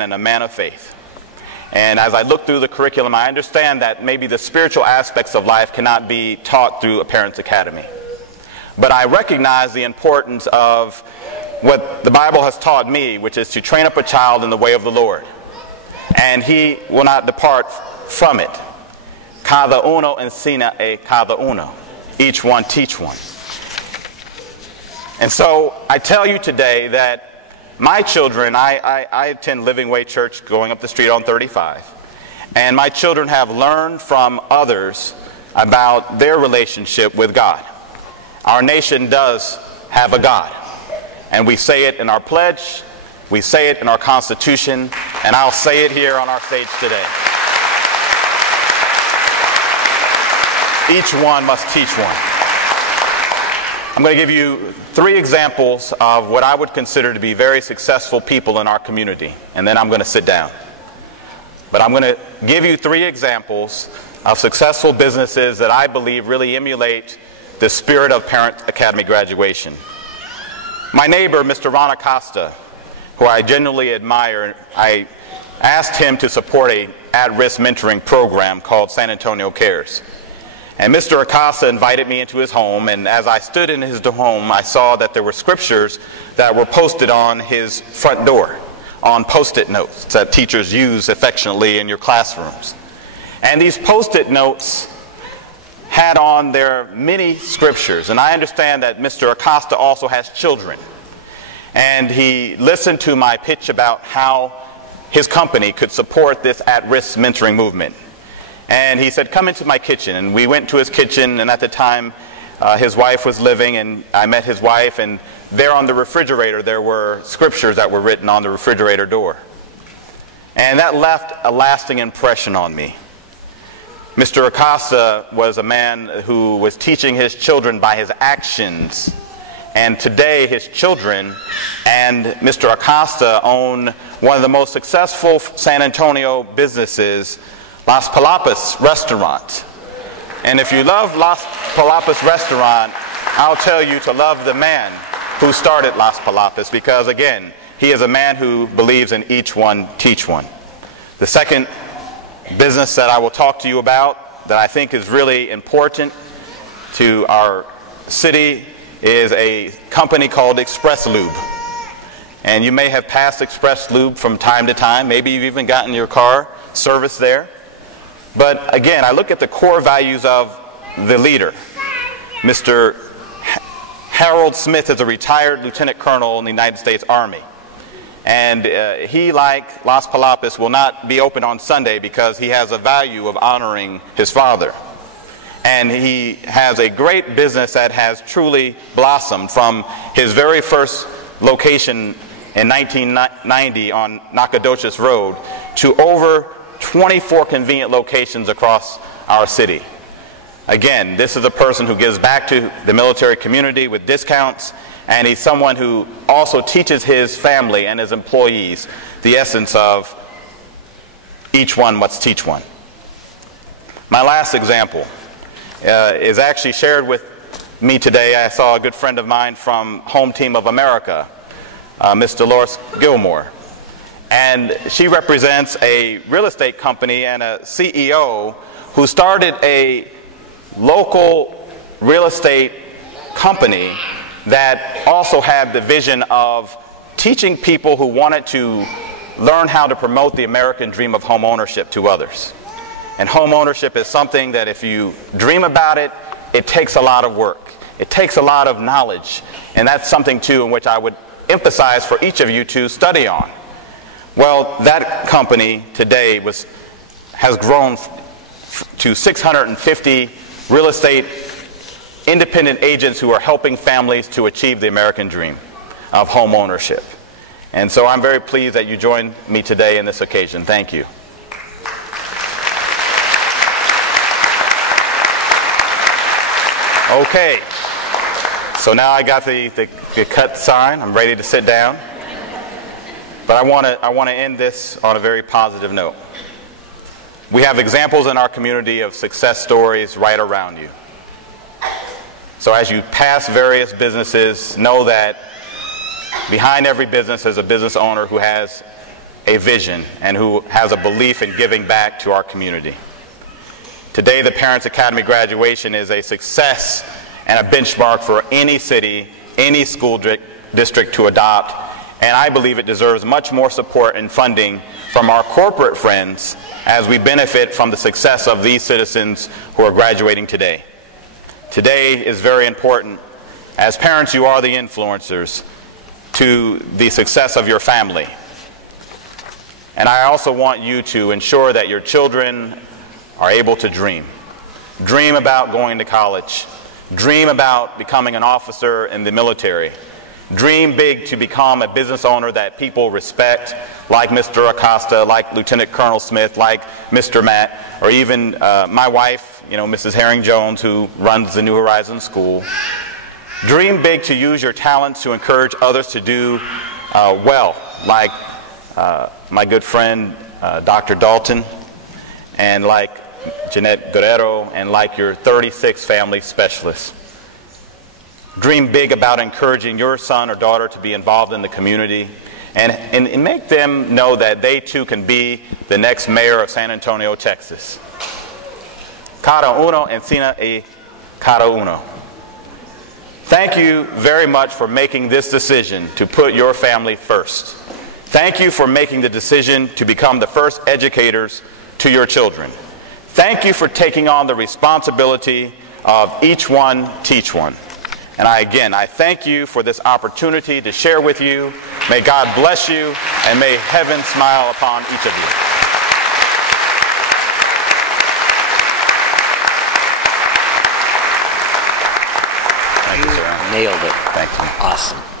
and a man of faith. And as I look through the curriculum, I understand that maybe the spiritual aspects of life cannot be taught through a Parents Academy. But I recognize the importance of what the Bible has taught me, which is to train up a child in the way of the Lord, and he will not depart from it. Cada uno enseña a cada uno. Each one teach one. And so I tell you today that my children, I attend Livingway Church going up the street on 35, and my children have learned from others about their relationship with God. Our nation does have a God, and we say it in our pledge, we say it in our Constitution, and I'll say it here on our stage today. Each one must teach one. I'm going to give you 3 examples of what I would consider to be very successful people in our community, and then I'm going to sit down. But I'm going to give you 3 examples of successful businesses that I believe really emulate the spirit of Parent Academy graduation. My neighbor, Mr. Ron Acosta, who I genuinely admire, I asked him to support an at-risk mentoring program called San Antonio Cares. And Mr. Acosta invited me into his home, and as I stood in his home, I saw that there were scriptures that were posted on his front door, on post-it notes that teachers use affectionately in your classrooms. And these post-it notes had on there many scriptures, and I understand that Mr. Acosta also has children. And he listened to my pitch about how his company could support this at-risk mentoring movement. And he said, come into my kitchen. And we went to his kitchen, and at the time his wife was living, and I met his wife, and there on the refrigerator there were scriptures that were written on the refrigerator door. And that left a lasting impression on me. Mr. Acosta was a man who was teaching his children by his actions, and today his children and Mr. Acosta own one of the most successful San Antonio businesses, Las Palapas restaurant. And if you love Las Palapas restaurant, I'll tell you to love the man who started Las Palapas, because again, he is a man who believes in each one, teach one. The second business that I will talk to you about that I think is really important to our city is a company called Express Lube. And you may have passed Express Lube from time to time. Maybe you've even gotten your car serviced there. But again, I look at the core values of the leader. Mr. Harold Smith is a retired lieutenant colonel in the United States Army. And he, like Las Palapas, will not be open on Sunday because he has a value of honoring his father. And he has a great business that has truly blossomed from his very first location in 1990 on Nacogdoches Road to over 24 convenient locations across our city. Again, this is a person who gives back to the military community with discounts, and he's someone who also teaches his family and his employees the essence of each one must teach one. My last example is actually shared with me today. I saw a good friend of mine from Home Team of America, Miss Dolores Gilmore. And she represents a real estate company and a CEO who started a local real estate company that also had the vision of teaching people who wanted to learn how to promote the American dream of home ownership to others. And home ownership is something that if you dream about it, it takes a lot of work. It takes a lot of knowledge. And that's something, too, in which I would emphasize for each of you to study on. Well, that company today has grown to 650 real estate independent agents who are helping families to achieve the American dream of home ownership. And so I'm very pleased that you joined me today in this occasion. Thank you. Okay, so now I got the cut sign. I'm ready to sit down. But I want to end this on a very positive note. We have examples in our community of success stories right around you. So as you pass various businesses, know that behind every business is a business owner who has a vision and who has a belief in giving back to our community. Today, the Parents Academy graduation is a success and a benchmark for any city, any school district to adopt, and I believe it deserves much more support and funding from our corporate friends as we benefit from the success of these citizens who are graduating today. Today is very important. As parents, you are the influencers to the success of your family. And I also want you to ensure that your children are able to dream. Dream about going to college. Dream about becoming an officer in the military. Dream big to become a business owner that people respect, like Mr. Acosta, like Lieutenant Colonel Smith, like Mr. Matt, or even my wife, Mrs. Herring-Jones, who runs the New Horizons School. Dream big to use your talents to encourage others to do well, like my good friend Dr. Dalton, and like Jeanette Guerrero, and like your 36 family specialists. Dream big about encouraging your son or daughter to be involved in the community, and make them know that they too can be the next mayor of San Antonio, Texas. Cada uno encina y cada uno. Thank you very much for making this decision to put your family first. Thank you for making the decision to become the first educators to your children. Thank you for taking on the responsibility of each one, teach one. And I thank you for this opportunity to share with you. May God bless you, and may heaven smile upon each of you. Thank you, sir. Nailed it. Thank you. Awesome.